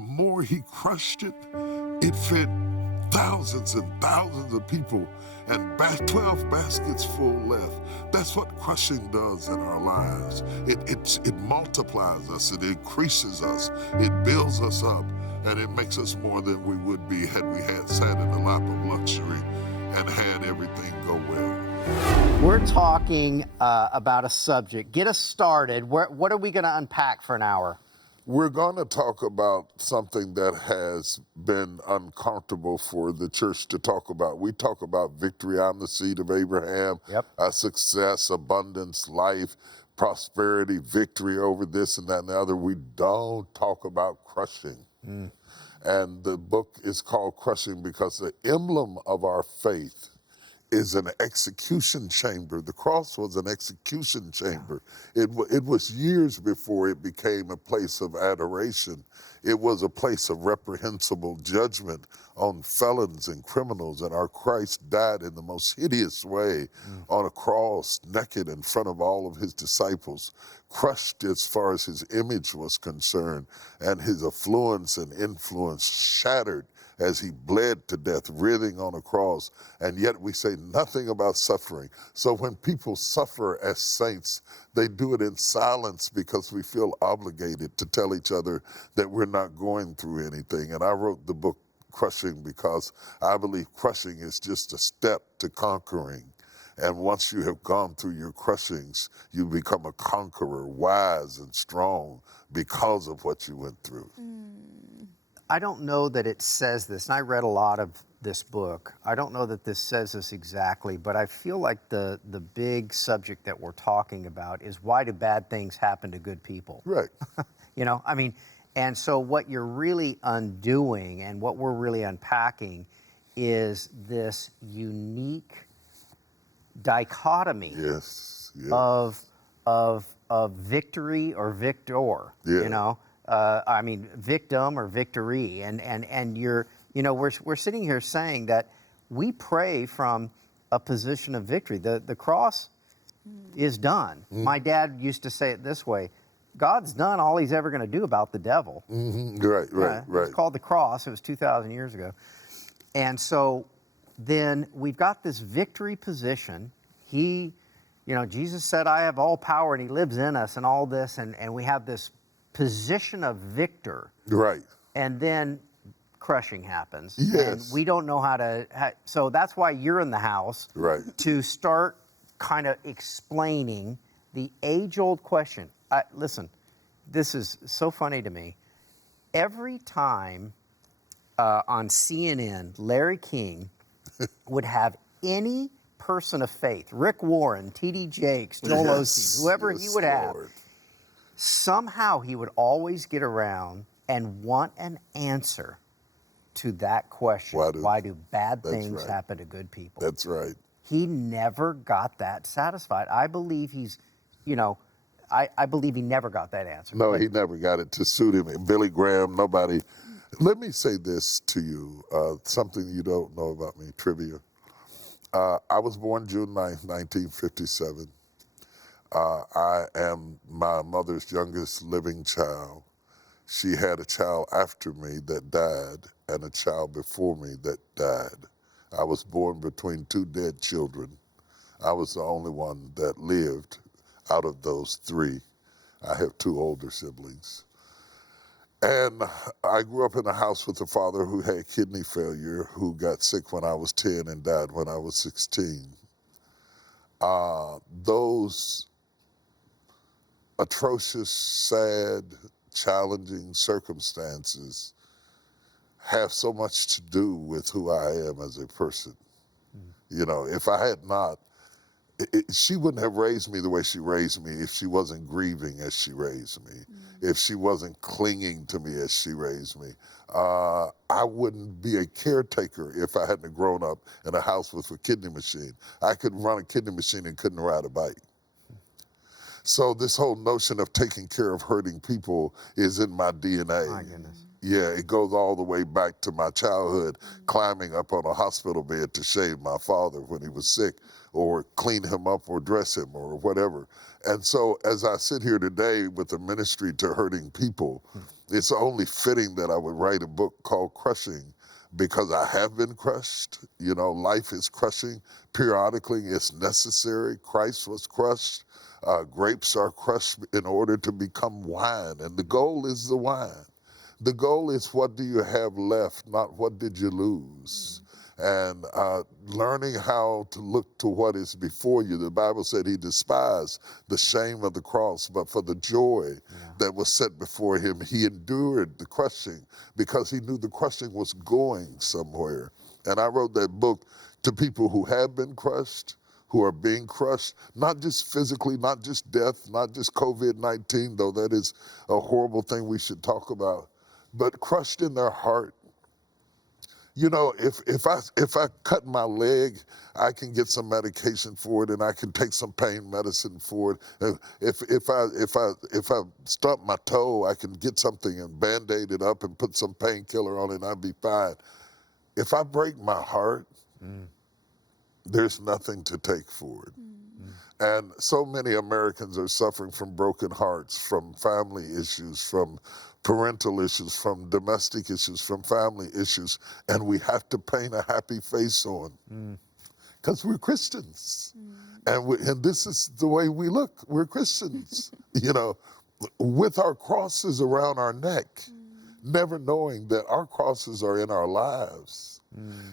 the more he crushed it, it fed thousands and thousands of people, and 12 baskets full left. That's what crushing does in our lives. It multiplies us, it increases us, it builds us up, and it makes us more than we would be had we had sat in a lap of luxury and had everything go well. We're talking about a subject. Get us started. What are we going to unpack for an hour? We're going to talk about something that has been uncomfortable for the church to talk about. We talk about victory. I'm the seed of Abraham, success, abundance, life, prosperity, victory over this and that and the other. We don't talk about crushing. And the book is called Crushing because the emblem of our faith is an execution chamber. The cross was an execution chamber. It was years before it became a place of adoration. It was a place of reprehensible judgment on felons and criminals, and our Christ died in the most hideous way on a cross, naked in front of all of his disciples, crushed as far as his image was concerned, and his affluence and influence shattered as he bled to death, writhing on a cross, and yet we say nothing about suffering. So when people suffer as saints, they do it in silence because we feel obligated to tell each other that we're not going through anything. And I wrote the book Crushing because I believe crushing is just a step to conquering. And once you have gone through your crushings, you become a conqueror, wise and strong because of what you went through. I don't know that it says this, and I read a lot of this book. I don't know that this says this exactly, but I feel like the big subject that we're talking about is why do bad things happen to good people? Right. You know, I mean, and so what you're really undoing and what we're really unpacking is this unique dichotomy of victory or victor, you know? I mean, victim or victory, and you're, you know, we're sitting here saying that we pray from a position of victory. The cross is done. My dad used to say it this way: God's done all He's ever going to do about the devil. Right. It's called the cross. It was 2,000 years ago, and so then we've got this victory position. You know, Jesus said, "I have all power," and He lives in us, and all this, and we have this position of victor. Right. And then crushing happens. Yes. And we don't know how to, so that's why you're in the house. Right. To start kind of explaining the age-old question. Listen, this is so funny to me. Every time on CNN, Larry King would have any person of faith, Rick Warren, T.D. Jakes, Joel Osteen, whoever he would have, somehow he would always get around and want an answer to that question. Why do bad things happen to good people? That's right. He never got that satisfied. I believe he's, you know, I believe he never got that answer. No, he never got it to suit him. And Billy Graham, nobody. Let me say this to you, something you don't know about me, trivia. I was born June 9th, 1957. I am my mother's youngest living child. She had a child after me that died and a child before me that died. I was born between two dead children. I was the only one that lived out of those three. I have two older siblings. And I grew up in a house with a father who had kidney failure, who got sick when I was 10 and died when I was 16. Those atrocious, sad, challenging circumstances have so much to do with who I am as a person. You know, if I had not, she wouldn't have raised me the way she raised me if she wasn't grieving as she raised me, if she wasn't clinging to me as she raised me. I wouldn't be a caretaker if I hadn't grown up in a house with a kidney machine. I could run a kidney machine and couldn't ride a bike. So this whole notion of taking care of hurting people is in my DNA. My goodness. Yeah, it goes all the way back to my childhood, climbing up on a hospital bed to shave my father when he was sick, or clean him up or dress him or whatever. And so as I sit here today with the ministry to hurting people, it's only fitting that I would write a book called Crushing, because I have been crushed. You know, life is crushing. Periodically, it's necessary. Christ was crushed. Grapes are crushed in order to become wine, and the goal is the wine. The goal is, what do you have left, not what did you lose. And learning how to look to what is before you. The Bible said he despised the shame of the cross, but for the joy that was set before him, he endured the crushing, because he knew the crushing was going somewhere. And I wrote that book to people who have been crushed, who are being crushed, not just physically, not just death, not just COVID-19, though that is a horrible thing we should talk about, but crushed in their heart. You know, if I cut my leg, I can get some medication for it, and I can take some pain medicine for it. If I stump my toe, I can get something and Band-Aid it up and put some painkiller on it, and I'll be fine. If I break my heart, there's nothing to take for it. And so many Americans are suffering from broken hearts, from family issues, from parental issues, from domestic issues, from family issues, and we have to paint a happy face on, because we're Christians. And this is the way we look. We're Christians, you know, with our crosses around our neck, never knowing that our crosses are in our lives.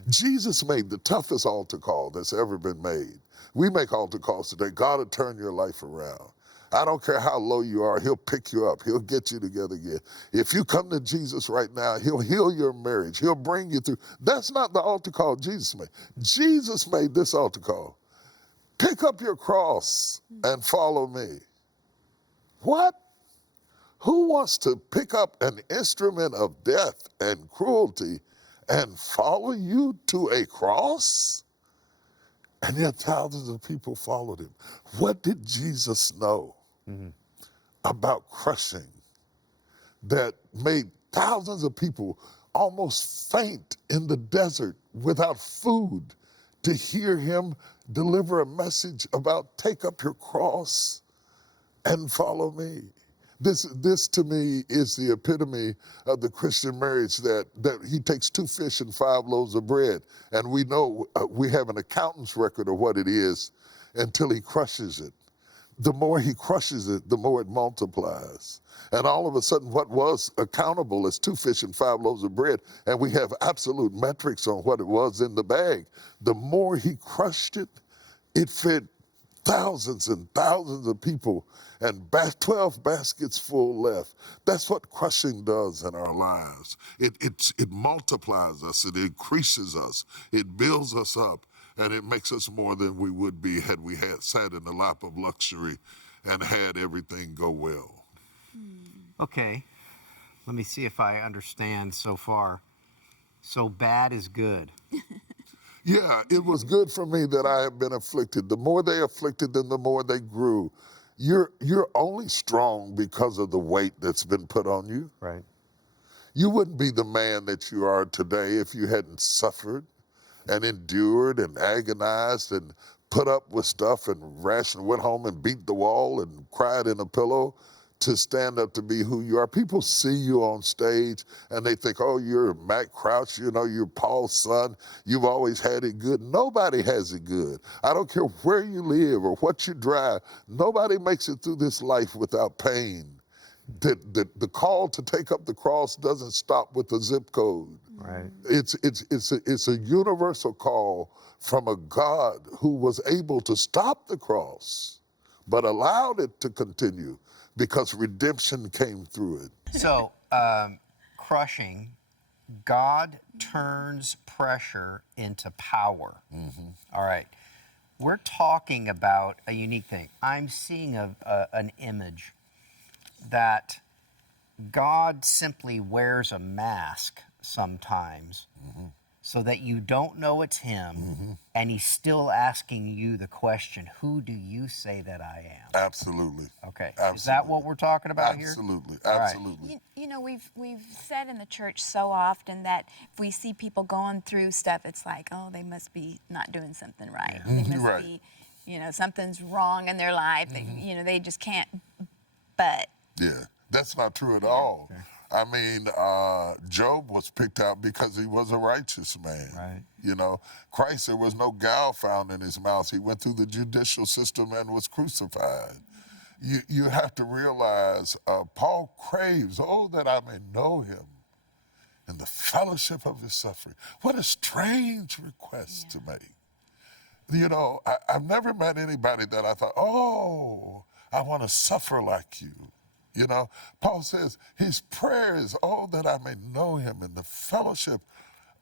Jesus made the toughest altar call that's ever been made. We make altar calls today. God will turn your life around. I don't care how low you are, he'll pick you up. He'll get you together again. If you come to Jesus right now, he'll heal your marriage. He'll bring you through. That's not the altar call Jesus made. Jesus made this altar call. Pick up your cross and follow me. What? Who wants to pick up an instrument of death and cruelty and follow you to a cross? And yet thousands of people followed him. What did Jesus know about crushing that made thousands of people almost faint in the desert without food to hear him deliver a message about take up your cross and follow me? This to me is the epitome of the Christian marriage, that he takes 2 fish and 5 loaves of bread. And we know, we have an accountant's record of what it is until he crushes it. The more he crushes it, the more it multiplies. And all of a sudden, what was accountable as 2 fish and 5 loaves of bread, and we have absolute metrics on what it was in the bag. The more he crushed it, it fed thousands and thousands of people, and 12 baskets full left. That's what crushing does in our lives. It multiplies us, it increases us, it builds us up, and it makes us more than we would be had we had sat in the lap of luxury and had everything go well. Okay, let me see if I understand so far. So bad is good. Yeah, it was good for me that I have been afflicted. The more they afflicted them, the more they grew. You're only strong because of the weight that's been put on you. Right. You wouldn't be the man that you are today if you hadn't suffered and endured and agonized and put up with stuff and went home and beat the wall and cried in a pillow to stand up to be who you are. People see you on stage and they think, oh, you're Matt Crouch, you know, you're Paul's son, you've always had it good. Nobody has it good. I don't care where you live or what you drive. Nobody makes it through this life without pain. The call to take up the cross doesn't stop with the zip code. Right. It's a universal call from a God who was able to stop the cross, but allowed it to continue because redemption came through it. So, crushing, God turns pressure into power. All right. We're talking about a unique thing. I'm seeing an image that God simply wears a mask sometimes so that you don't know it's him, and he's still asking you the question, who do you say that I am? Absolutely. Okay. Absolutely. Is that what we're talking about here? Absolutely. All right. Absolutely. You know, we've said in the church so often that if we see people going through stuff, it's like, oh, they must be not doing something right. They must Right. be, you know, something's wrong in their life. You know, they just can't. But Yeah, that's not true at all. I mean, Job was picked out because he was a righteous man. Right. You know, Christ, there was no gall found in his mouth. He went through the judicial system and was crucified. You have to realize, Paul craves, oh, that I may know him in the fellowship of his suffering. What a strange request to make. You know, I've never met anybody that I thought, oh, I want to suffer like you. You know, Paul says his prayer is, oh, that I may know him in the fellowship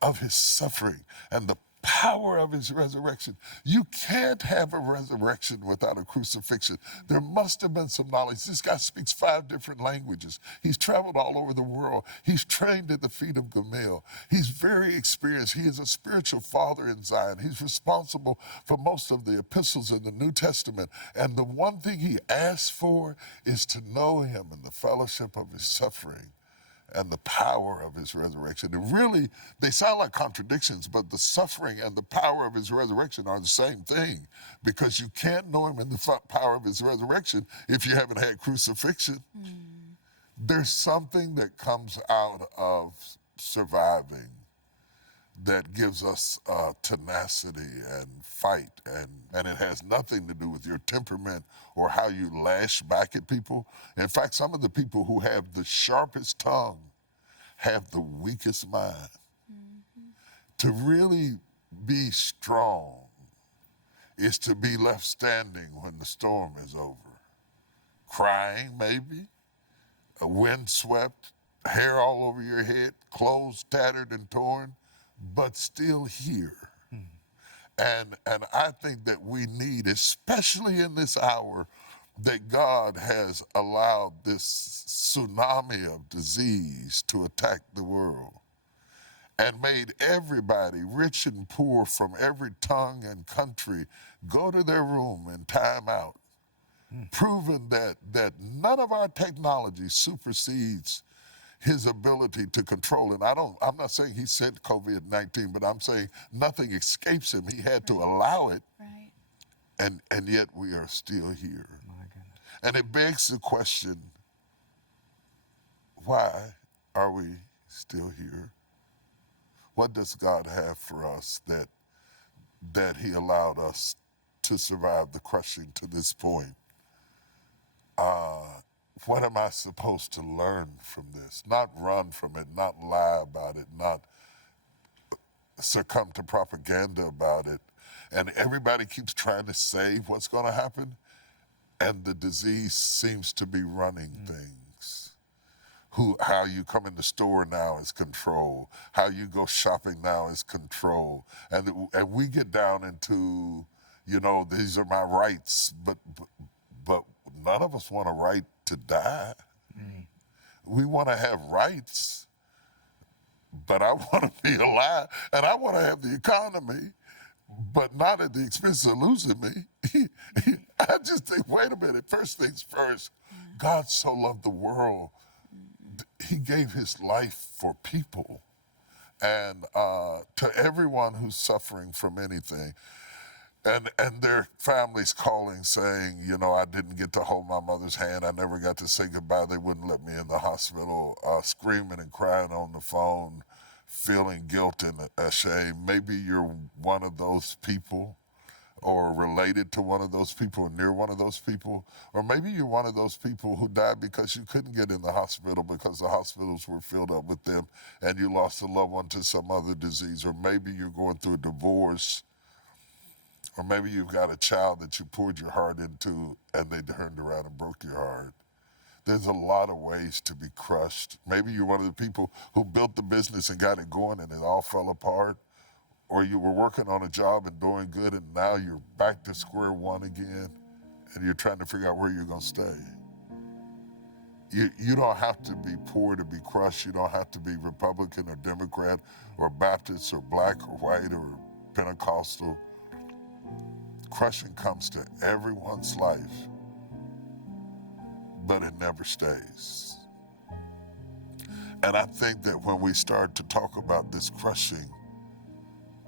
of his suffering and the power of his resurrection. You can't have a resurrection without a crucifixion. There must have been some knowledge. This guy speaks 5 different languages. He's traveled all over the world. He's trained at the feet of Gamaliel. He's very experienced. He is a spiritual father in Zion. He's responsible for most of the epistles in the New Testament. And the one thing he asks for is to know him in the fellowship of his suffering and the power of his resurrection. And really, they sound like contradictions, but the suffering and the power of his resurrection are the same thing, because you can't know him in the power of his resurrection if you haven't had crucifixion. There's something that comes out of surviving that gives us tenacity and fight, and it has nothing to do with your temperament or how you lash back at people. In fact, some of the people who have the sharpest tongue have the weakest mind. To really be strong is to be left standing when the storm is over. Crying, maybe, a windswept, hair all over your head, clothes tattered and torn, but still here. And I think that we need, especially in this hour, that God has allowed this tsunami of disease to attack the world and made everybody, rich and poor, from every tongue and country, go to their room in time out, proving that none of our technology supersedes his ability to control it. I'm not saying he sent COVID-19, but I'm saying nothing escapes him. He had to allow it, and yet we are still here. My goodness. And it begs the question, why are we still here? What does God have for us that he allowed us to survive the crushing to this point? What am I supposed to learn from this? Not run from it, not lie about it, not succumb to propaganda about it. And everybody keeps trying to say what's going to happen, and the disease seems to be running things. How you come in the store now is control. How you go shopping now is control. And we get down into, you know, these are my rights, but none of us want a right to die. We want to have rights, but I want to be alive, and I want to have the economy, but not at the expense of losing me. I just think, wait a minute, first things first, God so loved the world, he gave his life for people. And to everyone who's suffering from anything, and their families calling saying, you know, I didn't get to hold my mother's hand. I never got to say goodbye. They wouldn't let me in the hospital, screaming and crying on the phone, feeling guilt and shame. Maybe you're one of those people, or related to one of those people, or near one of those people. Or maybe you're one of those people who died because you couldn't get in the hospital because the hospitals were filled up with them and you lost a loved one to some other disease. Or maybe you're going through a divorce. Or maybe you've got a child that you poured your heart into and they turned around and broke your heart. There's a lot of ways to be crushed. Maybe you're one of the people who built the business and got it going and it all fell apart. Or you were working on a job and doing good and now you're back to square one again and you're trying to figure out where you're going to stay. You don't have to be poor to be crushed. You don't have to be Republican or Democrat or Baptist or black or white or Pentecostal. Crushing comes to everyone's life, but it never stays. And I think that when we start to talk about this crushing,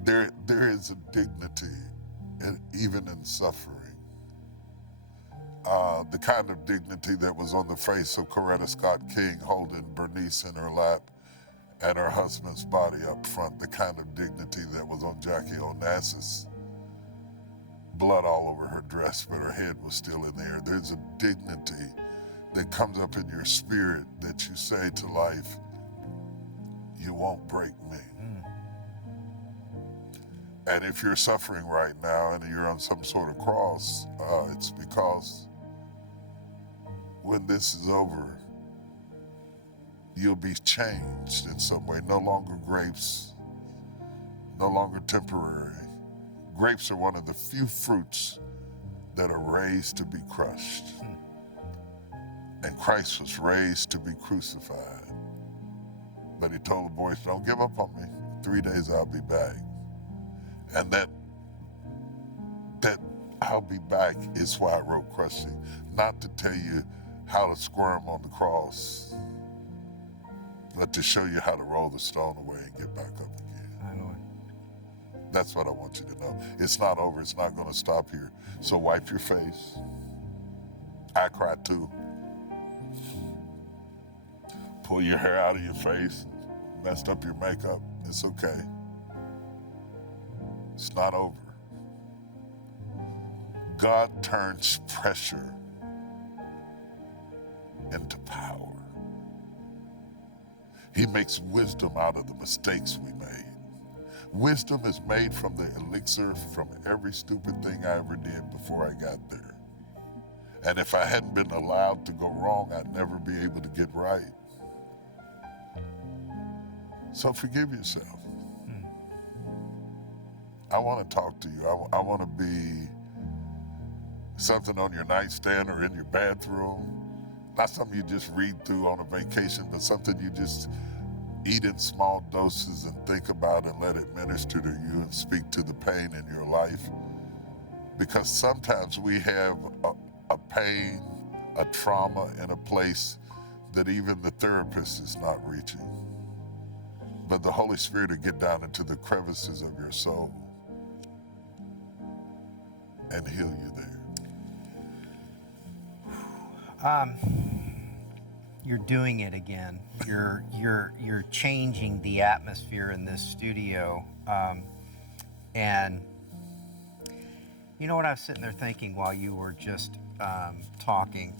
there is a dignity even in suffering. the kind of dignity that was on the face of Coretta Scott King holding Bernice in her lap and her husband's body up front, the kind of dignity that was on Jackie Onassis. Blood all over her dress, but her head was still in the air. There's a dignity that comes up in your spirit that you say to life, you won't break me. And if you're suffering right now and you're on some sort of cross, it's because when this is over, you'll be changed in some way. No longer grapes, no longer temporary. Grapes are one of the few fruits that are raised to be crushed. And Christ was raised to be crucified. But he told the boys, don't give up on me. 3 days I'll be back. And that I'll be back is why I wrote Crushing. Not to tell you how to squirm on the cross, but to show you how to roll the stone away and get back up again. I know it. That's what I want you to know. It's not over. It's not going to stop here. So wipe your face. I cried too. Pull your hair out of your face. Messed up your makeup. It's okay. It's not over. God turns pressure into power. He makes wisdom out of the mistakes we made. Wisdom is made from the elixir from every stupid thing I ever did before I got there. And if I hadn't been allowed to go wrong, I'd never be able to get right. So forgive yourself. I want to talk to you. I want to be something on your nightstand or in your bathroom. Not something you just read through on a vacation, but something you just eat in small doses and think about and let it minister to you and speak to the pain in your life. Because sometimes we have a pain, a trauma in a place that even the therapist is not reaching. But the Holy Spirit will get down into the crevices of your soul and heal you there. You're doing it again. You're changing the atmosphere in this studio. And you know what I was sitting there thinking while you were just talking?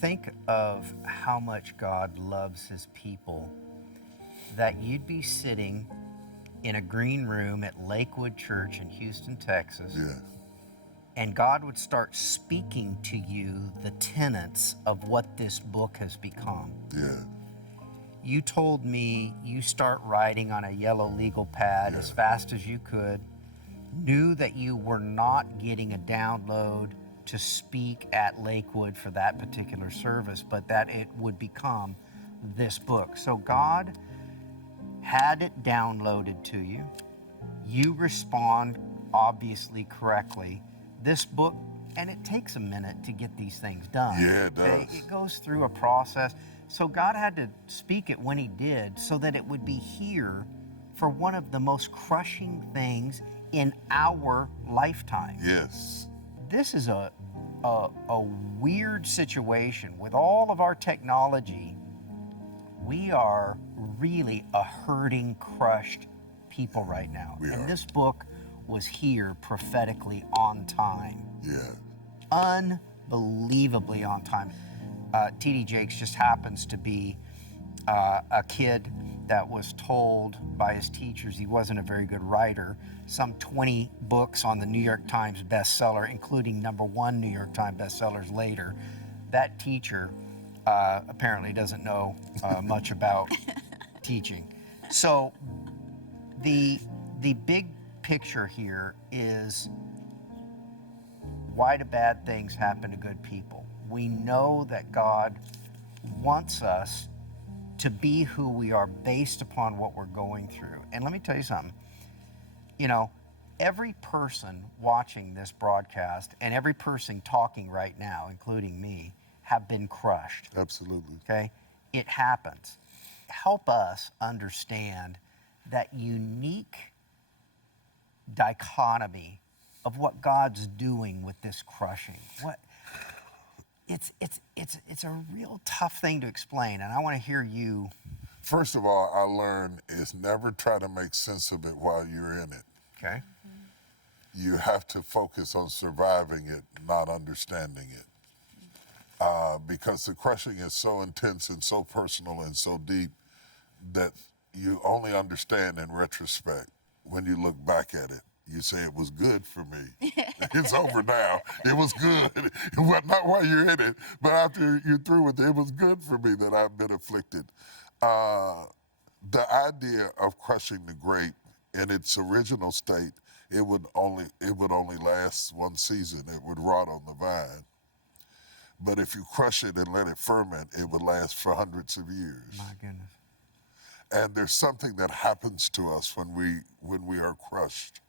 Think of how much God loves his people, that you'd be sitting in a green room at Lakewood Church in Houston, Texas. Yeah. And God would start speaking to you the tenets of what this book has become. Yeah. You told me you start writing on a yellow legal pad as fast as you could, knew that you were not getting a download to speak at Lakewood for that particular service, but that it would become this book. So God had it downloaded to you. You respond obviously correctly. This book, and it takes a minute to get these things done. Yeah, it does. Okay? It goes through a process. So God had to speak it when he did so that it would be here for one of the most crushing things in our lifetime. Yes. This is a weird situation. With all of our technology, we are really a hurting, crushed people right now. We are. This book was here prophetically on time. Yeah. Unbelievably on time. T.D. Jakes just happens to be a kid that was told by his teachers he wasn't a very good writer. Some 20 books on the New York Times bestseller, including #1 New York Times bestsellers later. That teacher apparently doesn't know much about teaching. So the big picture here is, why do bad things happen to good people? We know that God wants us to be who we are based upon what we're going through. And let me tell you something. You know, every person watching this broadcast and every person talking right now, including me, have been crushed. Absolutely. Okay? It happens. Help us understand that unique dichotomy of what God's doing with this crushing. it's a real tough thing to explain, and I want to hear you. First of all, I learned is never try to make sense of it while you're in it. Okay. You have to focus on surviving it, not understanding it. Because the crushing is so intense and so personal and so deep that you only understand in retrospect. When you look back at it, you say it was good for me. It's over now. It was good. Not while you're in it, but after you're through with it, it was good for me that I've been afflicted. The idea of crushing the grape in its original state, it would only last one season. It would rot on the vine. But if you crush it and let it ferment, it would last for hundreds of years. My goodness. And there's something that happens to us when we are crushed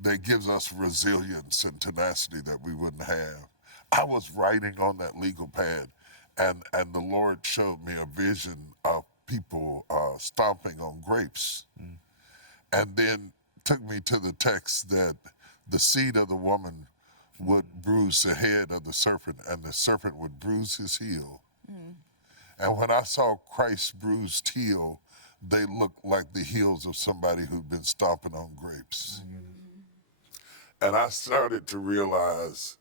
that gives us resilience and tenacity that we wouldn't have. I was writing on that legal pad, and the Lord showed me a vision of people stomping on grapes, and then took me to the text that the seed of the woman would bruise the head of the serpent, and the serpent would bruise his heel. And when I saw Christ's bruised heel, they looked like the heels of somebody who'd been stomping on grapes. And I started to realize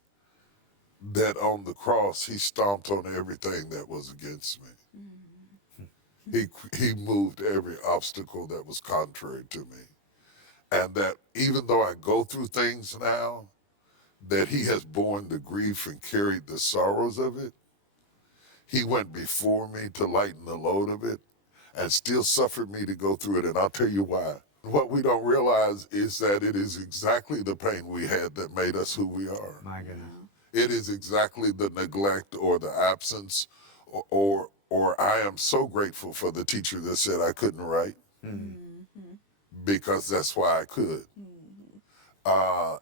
that on the cross, he stomped on everything that was against me. He moved every obstacle that was contrary to me. And that even though I go through things now, that he has borne the grief and carried the sorrows of it. He went before me to lighten the load of it and still suffered me to go through it. And I'll tell you why. What we don't realize is that it is exactly the pain we had that made us who we are. My goodness. It is exactly the neglect or the absence or I am so grateful for the teacher that said I couldn't write because that's why I could.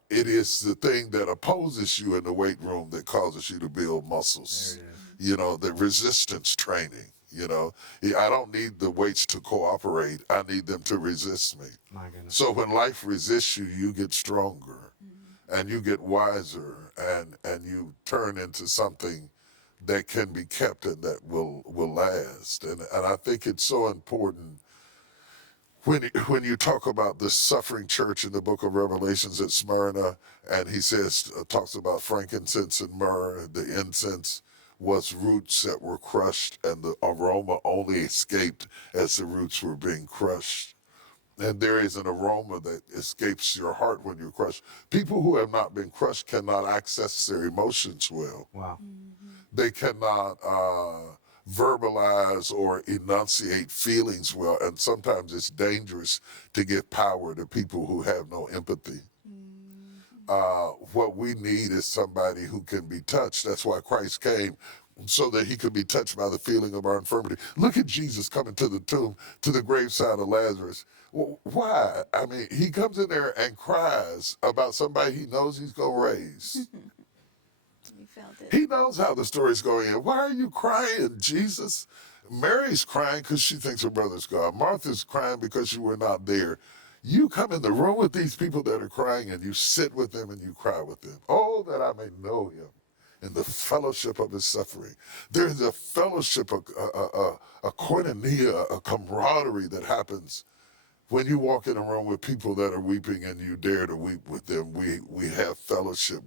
It is the thing that opposes you in the weight room that causes you to build muscles. You know, the resistance training. You know, I don't need the weights to cooperate. I need them to resist me. My goodness. So when life resists you, you get stronger and you get wiser and you turn into something that can be kept and that will last. And I think it's so important when you talk about the suffering church in the book of Revelations at Smyrna, and he talks about frankincense and myrrh, the incense was roots that were crushed, and the aroma only escaped as the roots were being crushed. And there is an aroma that escapes your heart when you're crushed. People who have not been crushed cannot access their emotions well. Wow. They cannot verbalize or enunciate feelings well, and sometimes it's dangerous to give power to people who have no empathy. What we need is somebody who can be touched. That's why Christ came, so that he could be touched by the feeling of our infirmity. Look at Jesus coming to the tomb, to the graveside of Lazarus. Why? I mean, he comes in there and cries about somebody he knows he's going to raise. He knows how the story's going. Why are you crying, Jesus? Mary's crying because she thinks her brother's gone. Martha's crying because you were not there. You come in the room with these people that are crying and you sit with them and you cry with them. Oh, that I may know him in the fellowship of his suffering. There's a fellowship, a koinonia, a camaraderie that happens when you walk in a room with people that are weeping and you dare to weep with them. We have fellowship.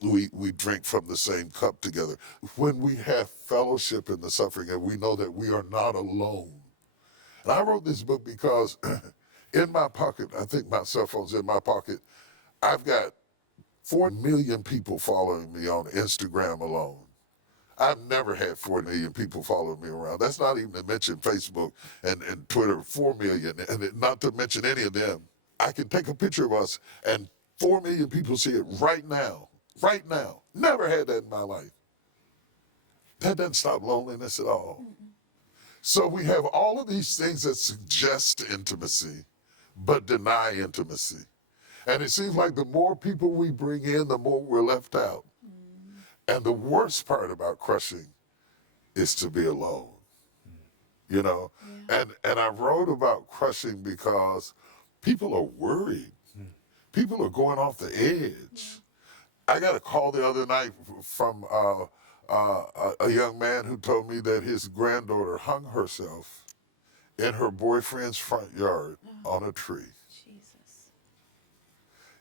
We drink from the same cup together. When we have fellowship in the suffering and we know that we are not alone. And I wrote this book because in my pocket, I think my cell phone's in my pocket, I've got 4 million people following me on Instagram alone. I've never had 4 million people following me around. That's not even to mention Facebook and Twitter, 4 million, and not to mention any of them. I can take a picture of us and 4 million people see it right now. Right now. Never had that in my life. That doesn't stop loneliness at all. So we have all of these things that suggest intimacy, but deny intimacy. And it seems like the more people we bring in, the more we're left out. And the worst part about crushing is to be alone, you know? Yeah. And I wrote about crushing because people are worried. People are going off the edge. I got a call the other night from a young man who told me that his granddaughter hung herself in her boyfriend's front yard on a tree. Jesus.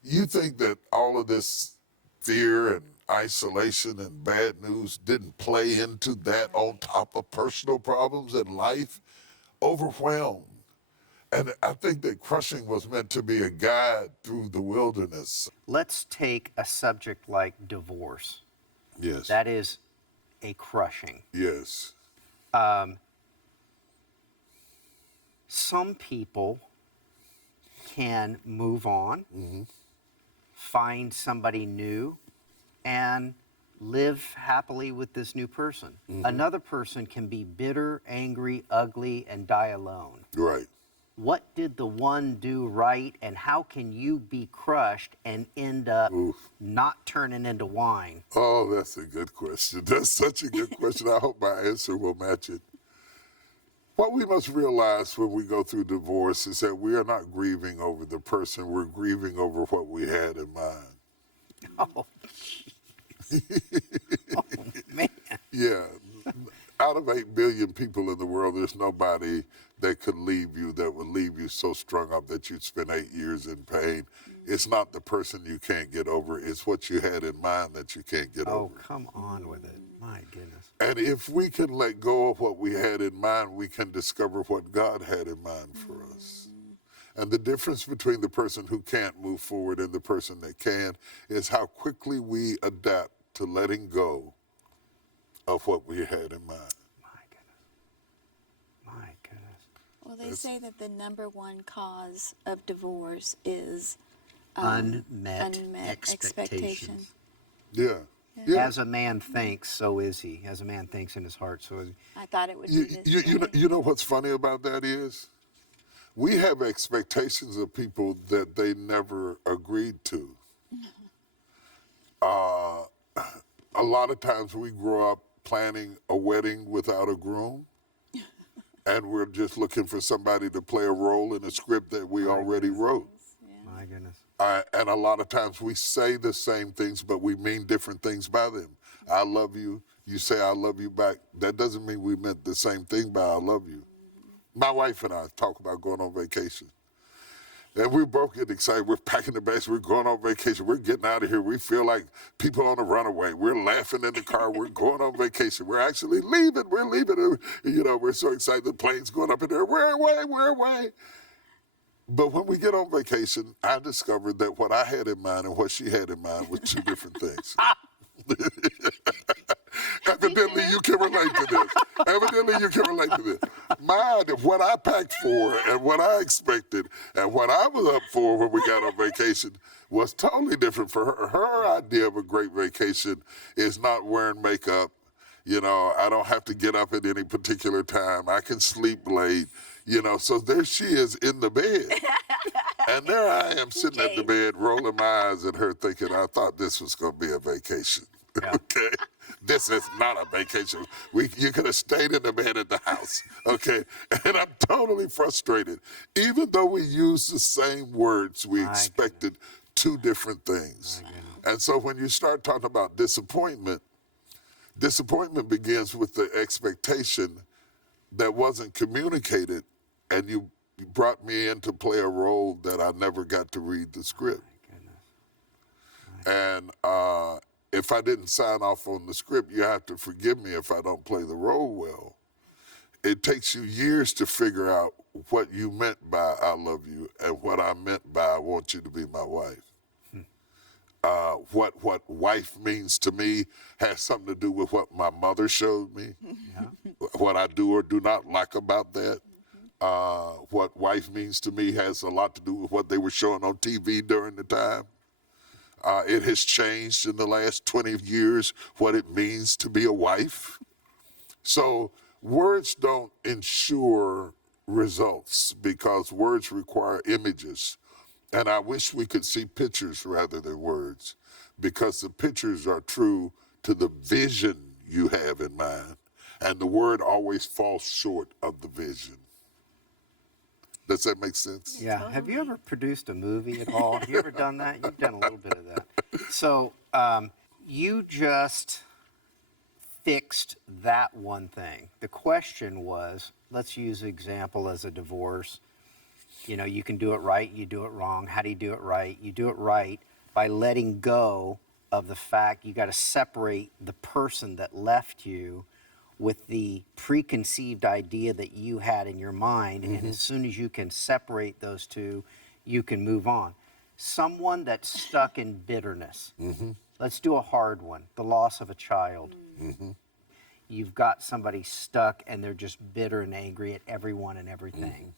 You think that all of this fear and isolation and bad news didn't play into that on top of personal problems in life? Overwhelmed. And I think that crushing was meant to be a guide through the wilderness. Let's take a subject like divorce. Yes. That is a crushing. Yes. Some people can move on, find somebody new, and live happily with this new person. Another person can be bitter, angry, ugly, and die alone. Right. What did the one do right, and how can you be crushed and end up not turning into wine? Oh, that's a good question. That's such a good question. I hope my answer will match it. What we must realize when we go through divorce is that we are not grieving over the person. We're grieving over what we had in mind. Oh, oh man. Yeah. Out of 8 billion people in the world, there's nobody that could leave you, that would leave you so strung up that you'd spend 8 years in pain. It's not the person you can't get over. It's what you had in mind that you can't get over. Oh, come on with it. My goodness. And if we can let go of what we had in mind, we can discover what God had in mind for us. And the difference between the person who can't move forward and the person that can is how quickly we adapt to letting go of what we had in mind. My goodness. My goodness. Well, they say that the #1 cause of divorce is Unmet expectations. expectations. Yeah. Yeah. As a man thinks, so is he. As a man thinks in his heart, so is he. I thought it would be this way. You know what's funny about that is we have expectations of people that they never agreed to. A lot of times we grow up planning a wedding without a groom, and we're just looking for somebody to play a role in a script that we already wrote. My goodness. And a lot of times we say the same things, but we mean different things by them. I love you. You say I love you back. That doesn't mean we meant the same thing by I love you. My wife and I talk about going on vacation. And we both get excited. We're packing the bags. We're going on vacation. We're getting out of here. We feel like people on a runaway. We're laughing in the car. We're going on vacation. We're actually leaving. We're leaving. You know, we're so excited. The plane's going up in there. We're away. We're away. But when we get on vacation, I discovered that what I had in mind and what she had in mind was two different things. Evidently, you can relate to this. Evidently, you can relate to this. What I packed for and what I expected and what I was up for when we got on vacation was totally different for her. Her idea of a great vacation is not wearing makeup. You know, I don't have to get up at any particular time. I can sleep late. You know, so there she is in the bed. And there I am sitting at the bed, rolling my eyes at her thinking, I thought this was going to be a vacation. Yeah. Okay? This is not a vacation. You could have stayed in the bed at the house. Okay? And I'm totally frustrated. Even though we used the same words, we expected two different things. And so when you start talking about disappointment begins with the expectation that wasn't communicated, and you brought me in to play a role that I never got to read the script. And if I didn't sign off on the script, you have to forgive me if I don't play the role well. It takes you years to figure out what you meant by I love you and what I meant by I want you to be my wife. What wife means to me has something to do with what my mother showed me, what I do or do not like about that. What wife means to me has a lot to do with what they were showing on TV during the time. It has changed in the last 20 years what it means to be a wife. So words don't ensure results because words require images. And I wish we could see pictures rather than words, because the pictures are true to the vision you have in mind, and the word always falls short of the vision. Does that make sense? Yeah. Have you ever produced a movie at all? Have you ever done that? You've done a little bit of that. So you just fixed that one thing. The question was, let's use an example as a divorce. You know, you can do it right, you do it wrong. How do you do it right? You do it right by letting go of the fact you got to separate the person that left you with the preconceived idea that you had in your mind. And as soon as you can separate those two, you can move on. Someone that's stuck in bitterness. Let's do a hard one, the loss of a child. You've got somebody stuck and they're just bitter and angry at everyone and everything.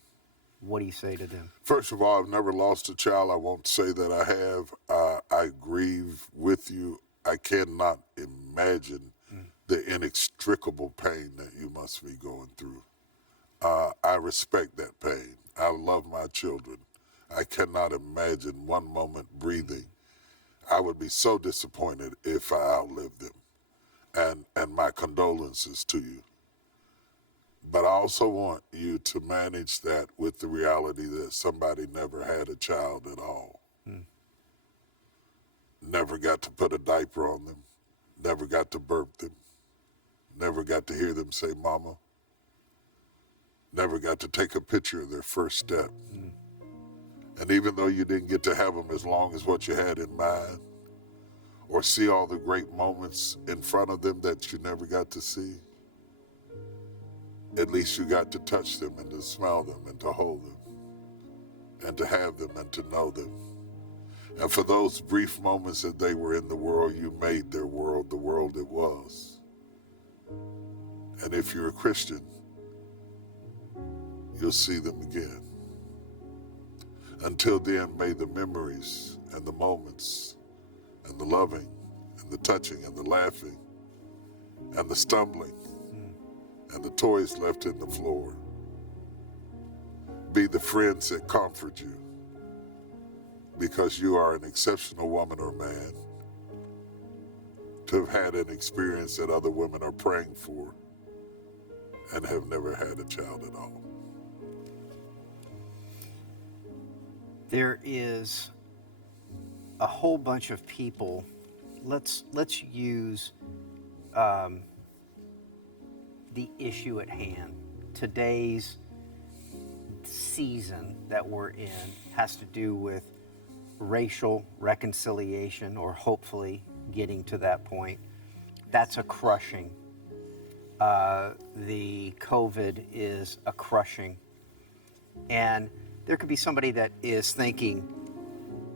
What do you say to them? First of all, I've never lost a child. I won't say that I have. I grieve with you. I cannot imagine the inextricable pain that you must be going through. I respect that pain. I love my children. I cannot imagine one moment breathing. I would be so disappointed if I outlived them. And my condolences to you. But I also want you to manage that with the reality that somebody never had a child at all. Never got to put a diaper on them. Never got to burp them. Never got to hear them say mama. Never got to take a picture of their first step. And even though you didn't get to have them as long as what you had in mind, or see all the great moments in front of them that you never got to see, at least you got to touch them and to smell them and to hold them and to have them and to know them. And for those brief moments that they were in the world, you made their world the world it was. And if you're a Christian, you'll see them again. Until then, may the memories and the moments and the loving and the touching and the laughing and the stumbling and the toys left in the floor be the friends that comfort you, because you are an exceptional woman or man to have had an experience that other women are praying for and have never had a child at all. There is a whole bunch of people. Let's use the issue at hand. Today's season that we're in has to do with racial reconciliation, or hopefully getting to that point. That's a crushing. The COVID is a crushing. And there could be somebody that is thinking,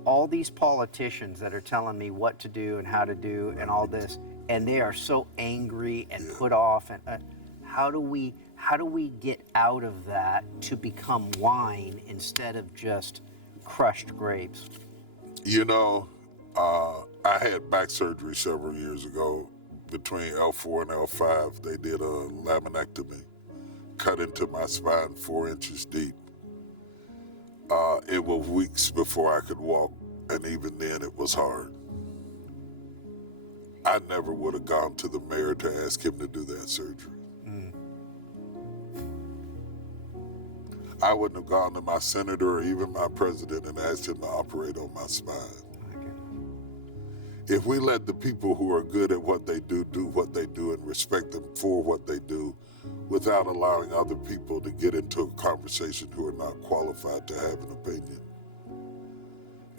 all these politicians that are telling me what to do and how to do and all this, and they are so angry and put off. And how do we get out of that to become wine instead of just crushed grapes? You know, I had back surgery several years ago. Between L4 and L5, they did a laminectomy, cut into my spine 4 inches deep. It was weeks before I could walk, and even then it was hard. I never would have gone to the mayor to ask him to do that surgery. I wouldn't have gone to my senator or even my president and asked him to operate on my spine. If we let the people who are good at what they do what they do and respect them for what they do, without allowing other people to get into a conversation who are not qualified to have an opinion,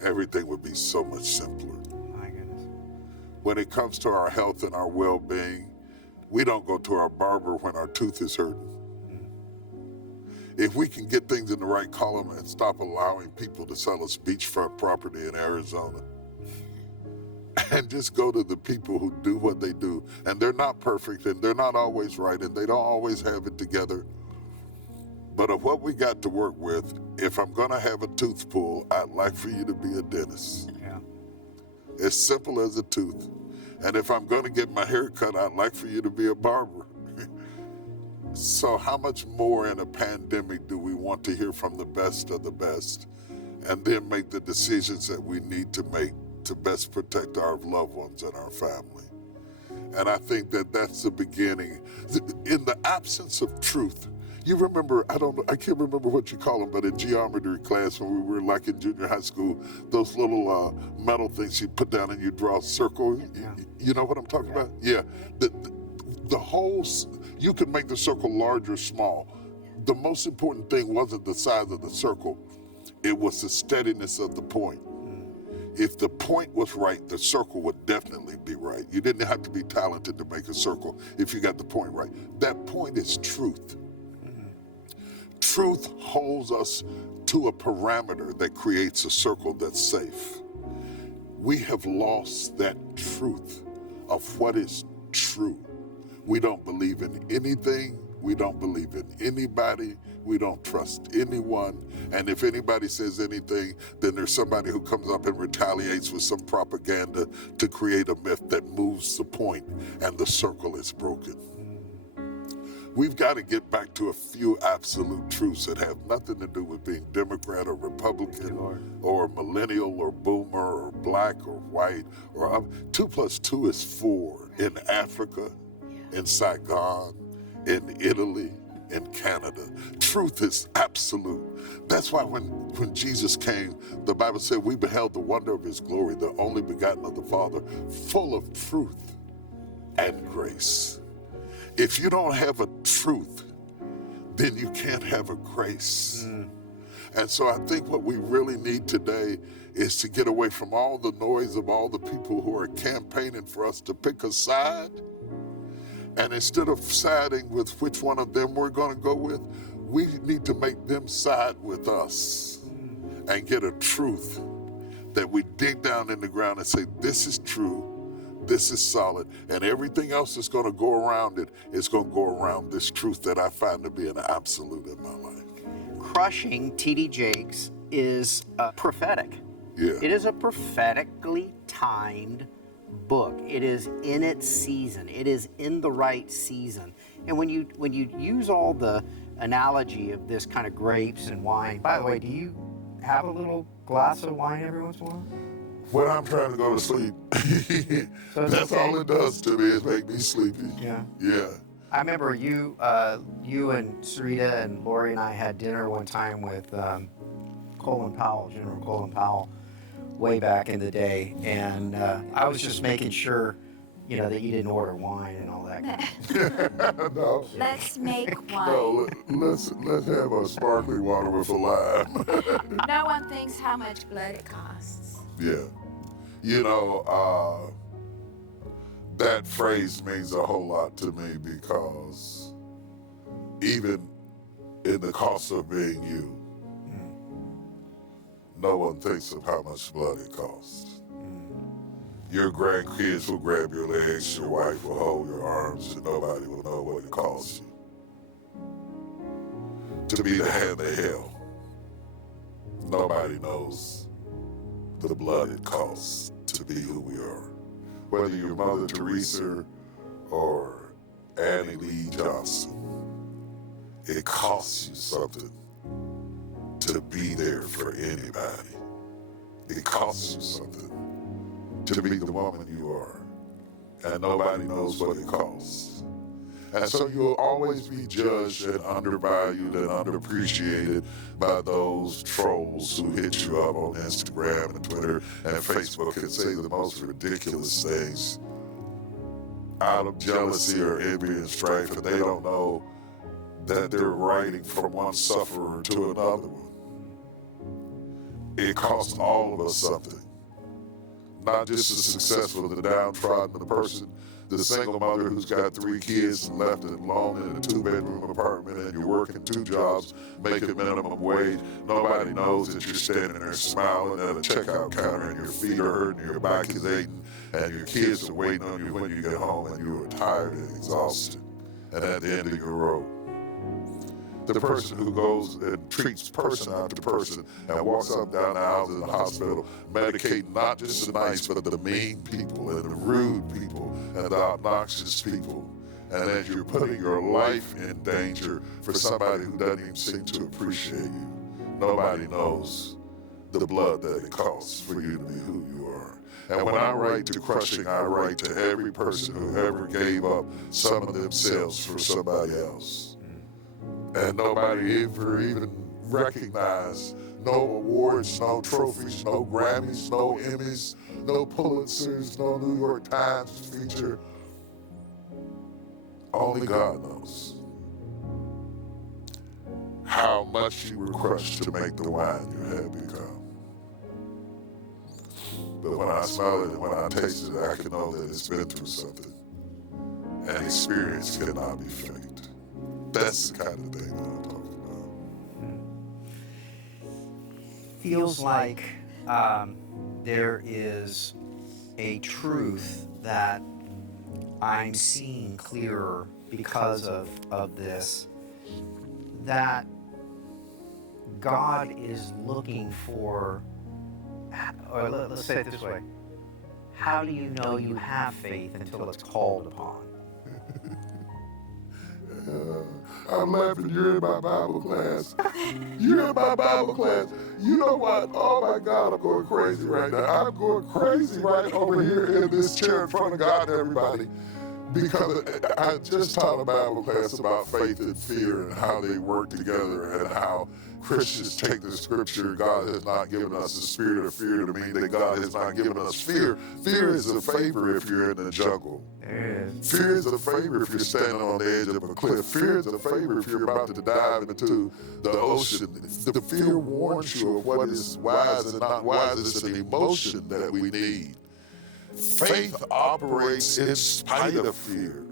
everything would be so much simpler. My goodness. When it comes to our health and our well-being, we don't go to our barber when our tooth is hurting. If we can get things in the right column and stop allowing people to sell us beachfront property in Arizona, and just go to the people who do what they do, and they're not perfect, and they're not always right, and they don't always have it together. But of what we got to work with, if I'm gonna have a tooth pull, I'd like for you to be a dentist. Yeah. As simple as a tooth. And if I'm gonna get my hair cut, I'd like for you to be a barber. So how much more in a pandemic do we want to hear from the best of the best, and then make the decisions that we need to make to best protect our loved ones and our family? And I think that that's the beginning. In the absence of truth, you remember, I can't remember what you call them, but in geometry class when we were like in junior high school, those little metal things you put down and you draw a circle. Yeah. You know what I'm talking about? Yeah. you can make the circle large or small. The most important thing wasn't the size of the circle, it was the steadiness of the point. If the point was right, the circle would definitely be right. You didn't have to be talented to make a circle if you got the point right. That point is truth. Truth holds us to a parameter that creates a circle that's safe. We have lost that truth of what is true. We don't believe in anything. We don't believe in anybody. We don't trust anyone. And if anybody says anything, then there's somebody who comes up and retaliates with some propaganda to create a myth that moves the point, and the circle is broken. We've got to get back to a few absolute truths that have nothing to do with being Democrat or Republican or millennial or boomer or black or white. 2 + 2 is 4 in Africa, in Saigon, in Italy, in Canada. Truth is absolute. That's why when Jesus came, the Bible said we beheld the wonder of his glory, the only begotten of the Father, full of truth and grace. If you don't have a truth, then you can't have a grace. And so I think what we really need today is to get away from all the noise of all the people who are campaigning for us to pick a side. And instead of siding with which one of them we're going to go with, we need to make them side with us and get a truth that we dig down in the ground and say, this is true. This is solid, and everything else that's going to go around it is going to go around this truth that I find to be an absolute in my life. Crushing T.D. Jakes is prophetic. Yeah. It is a prophetically timed book. It is in its season. It is in the right season. And when you use all the analogy of this kind of grapes and wine, by the way, do you have a little glass of wine every once in a while? When I'm trying to go to sleep, that's all it does to me is make me sleepy. Yeah. Yeah. I remember you and Sarita and Laurie and I had dinner one time with Colin Powell, General Colin Powell, way back in the day, and I was just making sure, that you didn't order wine and all that. No. Let's make wine. No, let's have a sparkling water with a lime. No one thinks how much blood it costs. Yeah. That phrase means a whole lot to me because even in the cost of being you, no one thinks of how much blood it costs. Your grandkids will grab your legs, your wife will hold your arms, and nobody will know what it costs you to be the hand they held. Nobody knows the blood it costs to be who we are. Whether you're Mother Teresa or Annie Lee Johnson, it costs you something to be there for anybody. It costs you something to be the woman you are. And nobody knows what it costs. And so you'll always be judged and undervalued and underappreciated by those trolls who hit you up on Instagram and Twitter and Facebook and say the most ridiculous things out of jealousy or envy and strife, and they don't know that they're writing from one sufferer to another one. It costs all of us something. Not just the successful, the downtrodden, the person, the single mother who's got 3 kids and left alone in a 2-bedroom apartment and you're working 2 jobs, making minimum wage. Nobody knows that you're standing there smiling at a checkout counter and your feet are hurting, your back is aching, and your kids are waiting on you when you get home and you are tired and exhausted and at the end of your rope. The person who goes and treats person after person and walks up down the aisles in the hospital, medicating not just the nice, but the mean people and the rude people and the obnoxious people. And as you're putting your life in danger for somebody who doesn't even seem to appreciate you, nobody knows the blood that it costs for you to be who you are. And when I write to crushing, I write to every person who ever gave up some of themselves for somebody else. And nobody ever even recognized no awards, no trophies, no Grammys, no Emmys, no Pulitzers, no New York Times feature Only God knows how much you were crushed to make the wine you had become. But when I smell it and when I taste it, I can know that it's been through something. And experience cannot be faked. That's the kind of thing that I'm talking about. Feels like there is a truth that I'm seeing clearer because of this, that God is looking for, or let's say it this way, how do you know you have faith until it's called upon? I'm laughing, you're in my Bible class. You're in my Bible class. You know what? Oh my God, I'm going crazy right now. I'm going crazy right over here in this chair in front of God and everybody. Because I just taught a Bible class about faith and fear and how they work together and how Christians take the scripture, God has not given us the spirit of fear, to mean that God has not given us fear. Fear is a favor if you're in the jungle. Fear is a favor if you're standing on the edge of a cliff. Fear is a favor if you're about to dive into the ocean. The fear warns you of what is wise and not wise. It's an emotion that we need. Faith operates in spite of fear.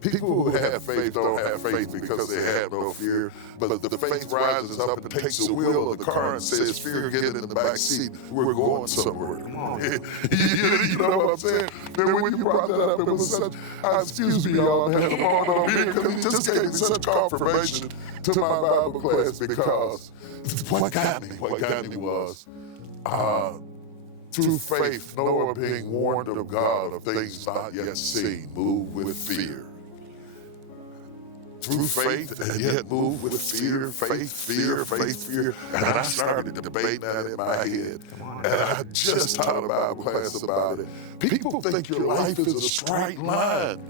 People who have faith don't have faith because they have no fear, but the faith rises up and takes the wheel of the car and says, fear, get in the back seat, we're going somewhere. You know what I'm saying? Man, when you brought that up, it was such, excuse me y'all, man, I'm on here because it just gave me such confirmation to my Bible class, because what got me was, through faith, Noah being warned of God of things not yet seen, moved with fear. Through faith and yet moved with fear, fear. And I started debating that in my head. And I just taught a Bible class about it. People think your life is a straight line.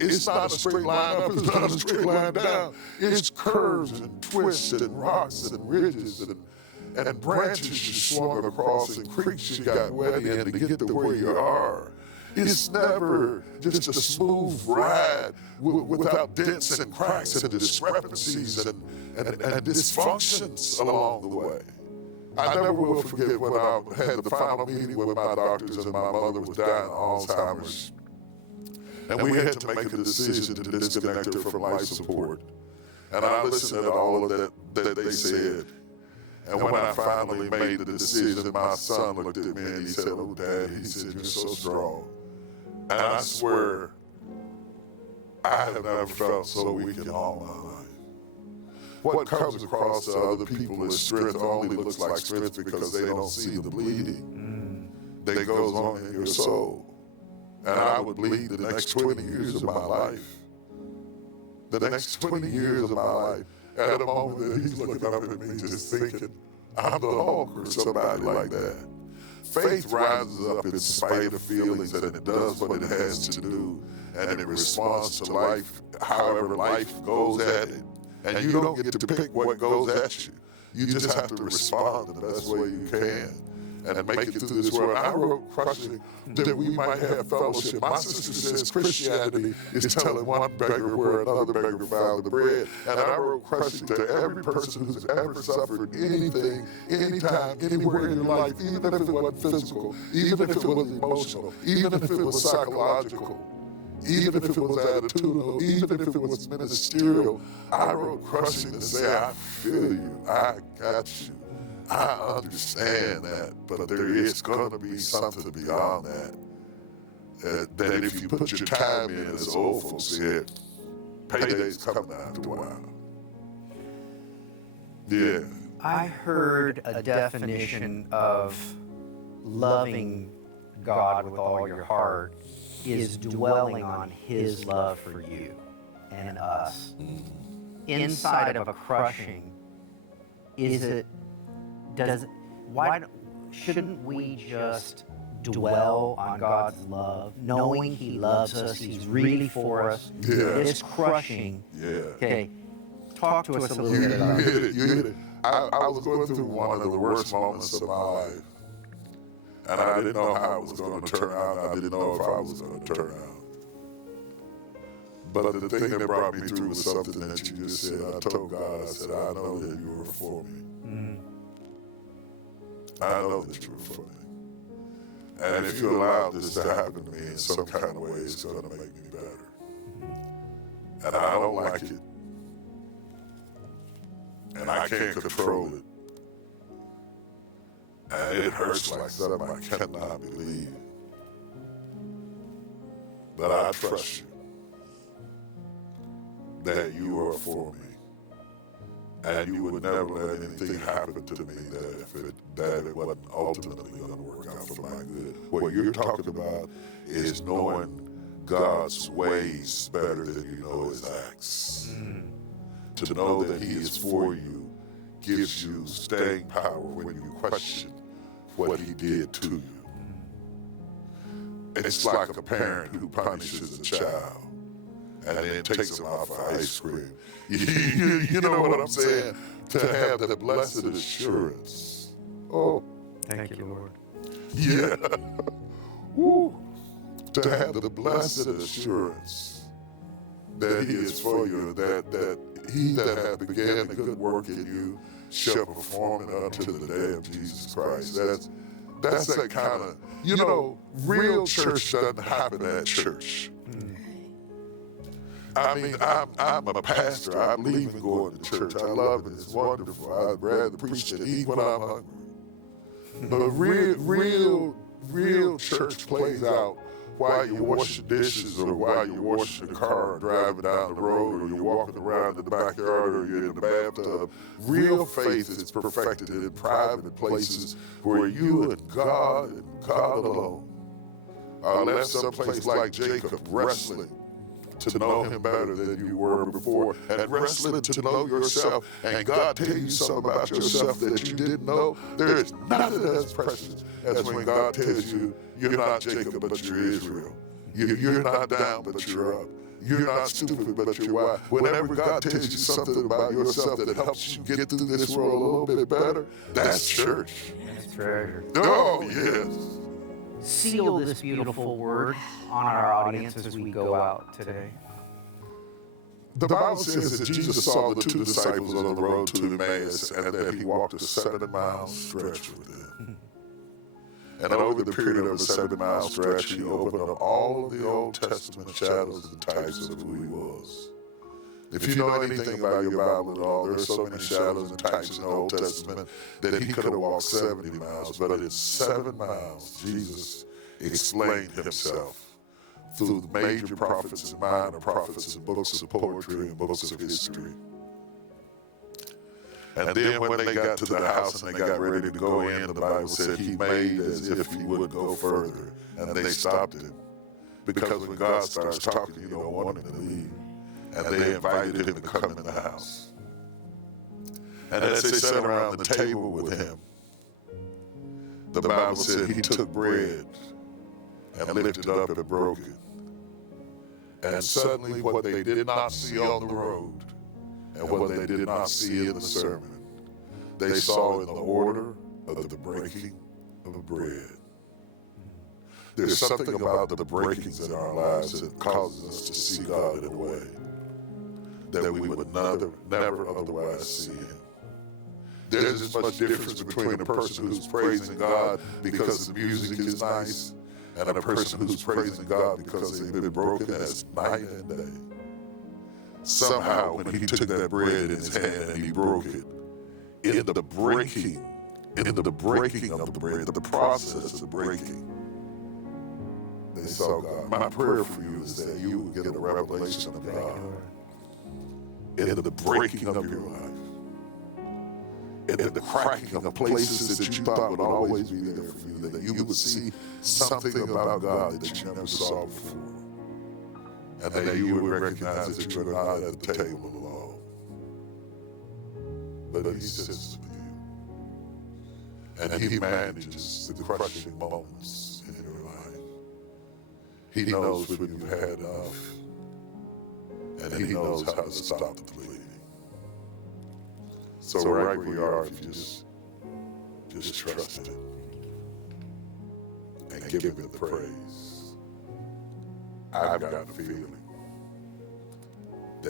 It's not a straight line up, it's not a straight line down. It's curves and twists and rocks and ridges and branches you swung across and creeks you got wet in to get to where you are. It's never just a smooth ride without dents and cracks and discrepancies and dysfunctions along the way. I never will forget when I had the final meeting with my doctors and my mother was dying of Alzheimer's. And we had to make a decision to disconnect her from life support. And I listened to all of that they said. And when I finally made the decision, my son looked at me and he said, "Oh, Dad," he said, "you're so strong." And I swear, I have never felt so weak in all my life. What comes across to other people as strength only looks like strength because they don't see the bleeding that goes on in your soul. And I would bleed the next 20 years of my life. The next 20 years of my life. At a moment that he's looking up at me just thinking, I'm the Hulk or somebody like that. Faith rises up in spite of feelings, and it does what it has to do, and it responds to life however life goes at it. And you don't get to pick what goes at you. You just have to respond the best way you can and make it through this world. I wrote Crushing that we might have fellowship. My sister says Christianity is telling one beggar where another beggar found the bread. And I wrote Crushing to every person who's ever suffered anything, anytime, anywhere in your life, even if it wasn't physical, even if it was emotional, even if it was psychological, even if it was attitudinal, even if it was ministerial. I wrote Crushing to say, I feel you, I got you. I understand that, but there is going to be something beyond that. That if you put your time in, as old folks said, payday's coming after a while. Yeah. I heard a definition of loving God with all your heart is dwelling on His love for you and us. Inside of a crushing, shouldn't we just dwell on God's love, knowing He loves us, He's really for us? Yeah. It's crushing. Yeah. Okay, talk to us a little bit about it. You hit it. I was going through one of the worst moments of my life. And I didn't know how it was going to turn out. I didn't know if I was going to turn out. But the thing that brought me through was something that you just said. I told God, I said, I know that you were for me. I know that you were for me. And if you allow this to happen to me in some kind of way, it's going to make me better. And I don't like it. And I can't control it. And it hurts like something I cannot believe. But I trust you that you are for me. And you would never let anything happen to me that it wasn't ultimately going to work out for my good. What you're talking about is knowing God's ways better than you know his acts. To know that he is for you gives you staying power when you question what he did to you. It's like a parent who punishes a child and then takes them out for ice cream. You know what I'm saying? To have the blessed assurance. Oh. Thank you, Lord. Yeah. Woo. To have the blessed assurance that he is for you, that he that hath began a good work in you shall perform it unto the day of Jesus Christ. That's that kind of, real church doesn't happen at church. I mean, I'm a pastor. I believe in going to church. I love it. It's wonderful. I'd rather preach than eat when I'm hungry. But real church plays out while you're washing dishes or while you're washing the car or driving down the road or you're walking around in the backyard or you're in the bathtub. Real faith is perfected in private places where you and God alone are left someplace like Jacob wrestling to know him better than you were before, and wrestling to know yourself, and God tell you something about yourself that you didn't know. There is nothing as precious as when God tells you, you're not Jacob, but you're Israel. You're not down, but you're up. You're not stupid, but you're wise. Whenever God tells you something about yourself that helps you get through this world a little bit better, that's church. That's treasure. Oh, yes. Seal this beautiful word on our audience as we go out today. The Bible says that Jesus saw the two disciples on the road to Emmaus and that he walked a 7-mile stretch with them. And over the period of a 7-mile stretch, he opened up all of the Old Testament shadows and types of who he was. If you know anything about your Bible at all, there are so many shadows and types in the Old Testament that he could have walked 70 miles, but in 7 miles, Jesus explained himself through the major prophets and minor prophets and books of poetry and books of history. And then when they got to the house and they got ready to go in, the Bible said he made as if he would go further, and they stopped him. Because when God starts talking, you don't want him to leave. And they invited him to come in the house. And as they sat around the table with him, the Bible said he took bread and lifted it up and broke it. And suddenly what they did not see on the road and what they did not see in the sermon, they saw in the order of the breaking of bread. There's something about the breakings in our lives that causes us to see God in a way that we would never otherwise see him. There's as much difference between a person who's praising God because the music is nice and a person who's praising God because they've been broken as night and day. Somehow, when he took that bread in his hand and he broke it, in the breaking of the bread, the process of breaking, they saw God. My prayer for you is that you will get a revelation of God in the breaking of your life, in the cracking of places that you thought would always be there for you, that you would see something about God that you never saw before, and that you would recognize that you are not at the table alone, but he sits with you, and he manages the crushing moments in your life. He knows when you've had enough, and he knows how to stop the bleeding. So right where you are, if you just trust it and give him the praise. I've got a feeling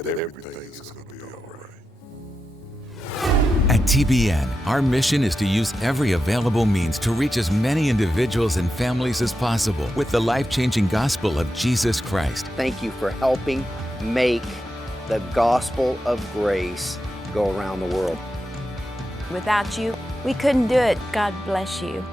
that everything is going to be all right. At TBN, our mission is to use every available means to reach as many individuals and families as possible with the life-changing gospel of Jesus Christ. Thank you for helping make the gospel of grace go around the world. Without you, we couldn't do it. God bless you.